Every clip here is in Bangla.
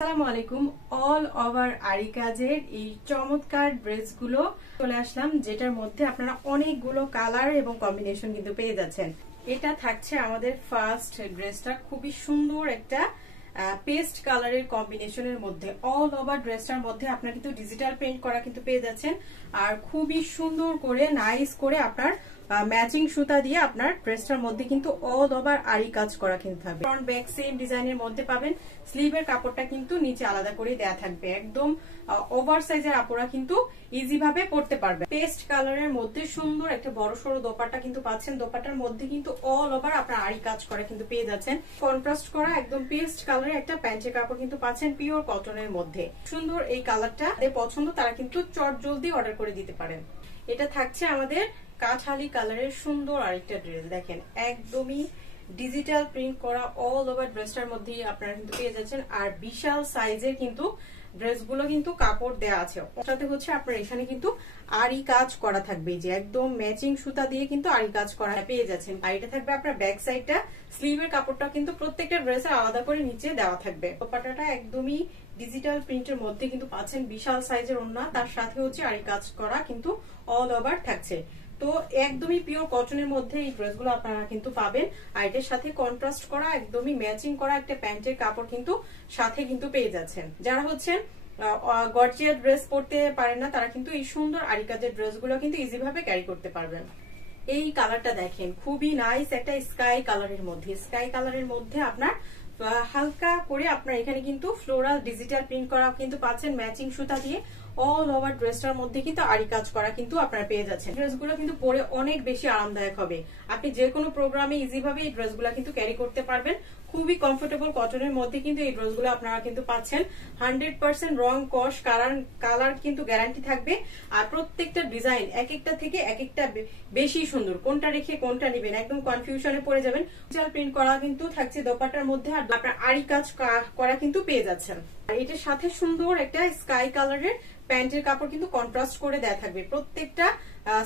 আসসালামু আলাইকুম। অল ওভার আরি কাজের এই চমৎকার ড্রেসগুলো চলে আসলাম, যেটার মধ্যে আপনারা অনেকগুলো কালার এবং কম্বিনেশন কিন্তু পেয়ে যাচ্ছেন। এটা থাকছে আমাদের ফার্স্ট ড্রেসটা, খুবই সুন্দর একটা পেস্ট কালারের কম্বিনেশনের মধ্যে। অল ওভার ড্রেসটার মধ্যে আপনারা কিন্তু ডিজিটাল প্রিন্ট করা কিন্তু পেয়ে যাচ্ছেন, আর খুবই সুন্দর করে নাইস করে আপনার ম্যাচিং সুতা দিয়ে আপনার ড্রেসটার মধ্যে কিন্তু অল ওভার আরি কাজ করা কিন্তু থাকবে। ফ্রন্ট ব্যাক সেম ডিজাইনের মধ্যে পাবেন। স্লিভের কাপড়টা কিন্তু নিচে আলাদা করে দেয়া থাকবে, একদম ওভার সাইজের আপুরা কিন্তু ইজি ভাবে পরতে পারবে। পেস্ট কালারের মধ্যে সুন্দর একটা বড় সড়ো দোপাট্টা কিন্তু পাচ্ছেন। দোপাট্টার মধ্যে কিন্তু অল ওভার আপনার আরি কাজ করা কিন্তু পেয়ে যাচ্ছেন। কন্ট্রাস্ট করা একদম পেস্ট কালারের একটা প্যান্টের কাপড় কিন্তু পাচ্ছেন পিওর কটনের মধ্যে। সুন্দর এই কালারটা পছন্দ তারা কিন্তু চট জলদি অর্ডার করে দিতে পারেন। এটা থাকছে আমাদের কাঠালি কালারের সুন্দর আরেকটা ড্রেস। দেখেন একদমই ডিজিটাল প্রিন্ট করা অল ওভার ড্রেসটার মধ্যে আপনারা কিন্তু পেয়ে যাচ্ছেন, আর বিশাল সাইজের কিন্তু ড্রেসগুলো কিন্তু কাপড় দেওয়া আছে। সাথে হচ্ছে আপনার এখানে কিন্তু আরি কাজ করা থাকবে, যে একদম ম্যাচিং সুতা দিয়ে কিন্তু আরি কাজ করা পেয়ে যাচ্ছেন। আর এটা থাকবে আপনার ব্যাক সাইডটা। স্লিভের কাপড়টা কিন্তু প্রত্যেকটা ড্রেসে আলাদা করে নিচে দেওয়া থাকবে। দোপাট্টাটা একদমই ডিজিটাল প্রিন্টের মধ্যে কিন্তু পাচ্ছেন, বিশাল সাইজের ওড়না, তার সাথে হচ্ছে আরি কাজ করা কিন্তু অল ওভার থাকছে। তো একদমই পিওর কটনের মধ্যে এই ড্রেসগুলো আপনারা কিন্তু পাবেন। আর এটার সাথে কন্ট্রাস্ট করা একদমই ম্যাচিং করা একটা প্যান্টের কাপড় কিন্তু সাথে কিন্তু পেয়ে যাচ্ছেন। যারা হচ্ছে গর্জিয়াস ড্রেস পরতে পারেন না, তারা কিন্তু এই সুন্দর আরি কাজের ড্রেসগুলো কিন্তু ইজি ভাবে ক্যারি করতে পারবেন। এই কালারটা দেখেন, খুবই নাইস একটা স্কাই কালারের মধ্যে। স্কাই কালারের মধ্যে আপনার হালকা করে আপনার এখানে কিন্তু ফ্লোরাল ডিজিটাল প্রিন্ট করা কিন্তু পাচ্ছেন ম্যাচিং সুতা দিয়ে। অল ওভার ড্রেসটার মধ্যে কিন্তু আরি কাজ করা কিন্তু আপনারা পেয়ে যাচ্ছেন। ড্রেসগুলো কিন্তু পরে অনেক বেশি আরামদায়ক হবে। আপনি যে কোনো প্রোগ্রামে ইজি ভাবে এই ড্রেসগুলো কিন্তু ক্যারি করতে পারবেন। খুবই কমফোর্টেবল কটনের মধ্যে কিন্তু এই ড্রেসগুলো আপনারা কিন্তু পাচ্ছেন। 100% রং কস কালার কিন্তু গ্যারান্টি থাকবে। আর প্রত্যেকটা ডিজাইন এক একটা থেকে এক একটা বেশি সুন্দর, কোনটা রেখে কোনটা নেবেন একদম কনফিউশনে পড়ে যাবেন। ডিজিটাল প্রিন্ট করা কিন্তু থাকছে দোপাট্টার মধ্যে, আর আপনার আরি কাজ করা কিন্তু পেয়ে যাচ্ছেন। আর এটার সাথে সুন্দর একটা স্কাই কালারের প্যান্টের কাপড় কিন্তু কন্ট্রাস্ট করে দেয়া থাকবে। প্রত্যেকটা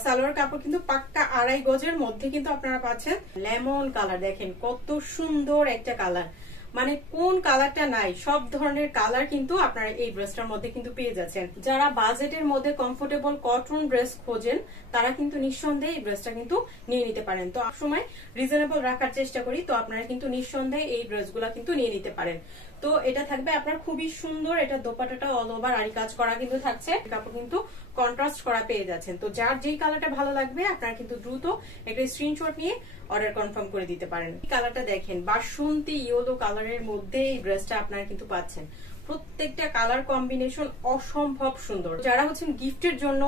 সালোয়ার কাপড় কিন্তু পাক্কা 2.5 গজের মধ্যে কিন্তু আপনারা পাচ্ছেন। লেমন কালার দেখেন কত সুন্দর একটা কালার, মানে কোন কালারটা নাই, সব ধরনের কালার কিন্তু আপনারা এই ড্রেসটার মধ্যে কিন্তু পেয়ে যাচ্ছেন। যারা বাজেটের মধ্যে কমফোর্টেবল কটন ড্রেস খোঁজেন, তারা কিন্তু নিঃসন্দেহে এই ড্রেসটা কিন্তু নিয়ে নিতে পারেন। তো সময় রিজনেবল রাখার চেষ্টা করি, তো আপনারা কিন্তু নিঃসন্দেহে এই ড্রেসগুলো কিন্তু নিয়ে নিতে পারেন। তো এটা থাকবে আপনার খুবই সুন্দর, এটা দোপাট্টাটা অল ওভার আরি কাজ করা কিন্তু থাকছে, কাপড় কিন্তু কন্ট্রাস্ট করা পেয়ে যাচ্ছেন। তো যার যেই কালারটা ভালো লাগবে আপনারা কিন্তু দ্রুত একটা স্ক্রিনশট নিয়ে অর্ডার কনফার্ম করে দিতে পারেন। এই কালারটা দেখেন, বাসন্তী ইয়েলো কালারের মধ্যে এই ড্রেসটা আপনারা কিন্তু পাচ্ছেন। প্রত্যেকটা কালার কম্বিনেশন অসম্ভব সুন্দর। যারা হচ্ছেন গিফটের জন্য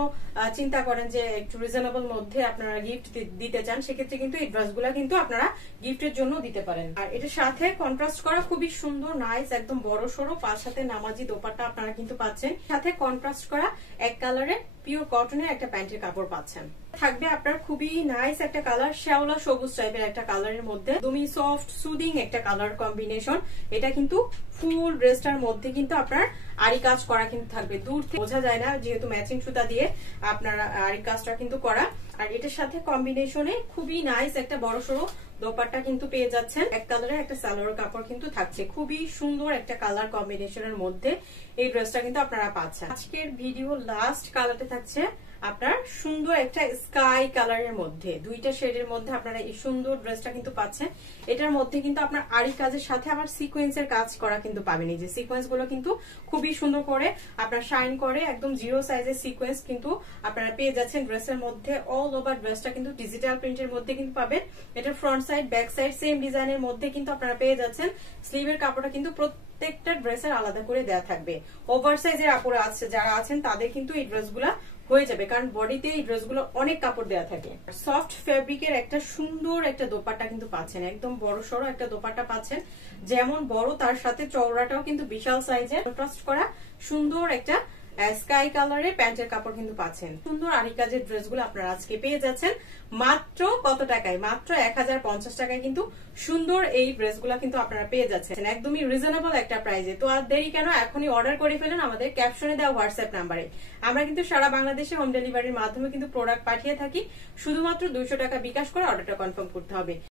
চিন্তা করেন যে একটু রিজনেবল মধ্যে আপনারা গিফট দিতে চান, সেক্ষেত্রে কিন্তু এই ড্রেসগুলো কিন্তু আপনারা গিফটের জন্য দিতে পারেন। আর এটার সাথে কন্ট্রাস্ট করা খুবই সুন্দর নাইস একদম বড় সড়ো পাঁচ সাথে নামাজি দোপাট্টা আপনারা কিন্তু পাচ্ছেন। সাথে কন্ট্রাস্ট করা এক কালারের পিওর কটনের একটা প্যান্টের কাপড় পাচ্ছেন। থাকবে আপনার খুবই নাইস একটা কালার, শ্যাওলা সবুজ টাইপের একটা কালারের মধ্যে, একদমই সফট সুদিং একটা কালার কম্বিনেশন। এটা কিন্তু ফুল ড্রেসটার মধ্যে কিন্তু আপনার আরি কাজ করা কিন্তু থাকবে, দূর থেকে বোঝা যায় না যেহেতু ম্যাচিং সুতা দিয়ে আপনার আরি কাজটা কিন্তু করা। আর এটার সাথে কম্বিনেশনে খুবই নাইস একটা বড় সড়ো দোপাট্টা কিন্তু পেয়ে যাচ্ছেন। এক কালারের একটা সালোয়ার কাপড় কিন্তু থাকছে, খুবই সুন্দর একটা কালার কম্বিনেশনের মধ্যে এই ড্রেসটা কিন্তু আপনারা পাচ্ছেন। আজকের ভিডিও লাস্ট কালারটা থাকছে আপনার সুন্দর একটা স্কাই কালারের মধ্যে, দুইটা শেডের মধ্যে আপনারা এই সুন্দর ড্রেসটা কিন্তু পাচ্ছেন। এটার মধ্যে কিন্তু আপনার আরি কাজের সাথে আবার সিকোয়েন্সের কাজ করা কিন্তু পাবেন। এই যে সিকোয়েন্স গুলো কিন্তু খুবই সুন্দর করে আপনার শাইন করে, একদম 0 সাইজের সিকোয়েন্স কিন্তু আপনারা পেয়ে যাচ্ছেন ড্রেসের মধ্যে। অল ওভার ড্রেসটা কিন্তু ডিজিটাল প্রিন্টের মধ্যে কিন্তু পাবেন। এটা front side back side same ডিজাইনের মধ্যে কিন্তু আপনারা পেয়ে যাচ্ছেন। স্লিভের কাপড়টা কিন্তু প্রত্যেকটা ড্রেসের আলাদা করে দেওয়া থাকবে। ওভার সাইজের আপুরা আছে যারা আছেন তাদের কিন্তু এই ড্রেসগুলা হয়ে যাবে, কারণ বডিতে এই ড্রেসগুলো অনেক কাপড় দেওয়া থাকে। সফট ফেব্রিকের একটা সুন্দর একটা দোপাট্টা কিন্তু পাচ্ছেন, একদম বড় সড়ো একটা দোপাট্টা পাচ্ছেন। যেমন বড় তার সাথে চওড়াটাও কিন্তু বিশাল সাইজের, কন্ট্রাস্ট করা সুন্দর একটা স্কাই কালারের প্যান্টের কাপড় কিন্তু পাচ্ছেন। সুন্দর আরি কাজের ড্রেসগুলো আপনারা আজকে পেয়ে যাচ্ছেন মাত্র কত টাকায়? মাত্র 1050 টাকায় কিন্তু সুন্দর এই ড্রেসগুলো কিন্তু আপনারা পেয়ে যাচ্ছেন একদমই রিজনেবল একটা প্রাইসে। তো আর দেরি কেন, এখনই অর্ডার করে ফেলুন আমাদের ক্যাপশনে দেওয়া হোয়াটসঅ্যাপ নাম্বারে। আমরা কিন্তু সারা বাংলাদেশে হোম ডেলিভারির মাধ্যমে কিন্তু প্রোডাক্ট পাঠিয়ে থাকি। শুধুমাত্র 200 টাকা বিকাশ করে অর্ডারটা কনফার্ম করতে হবে।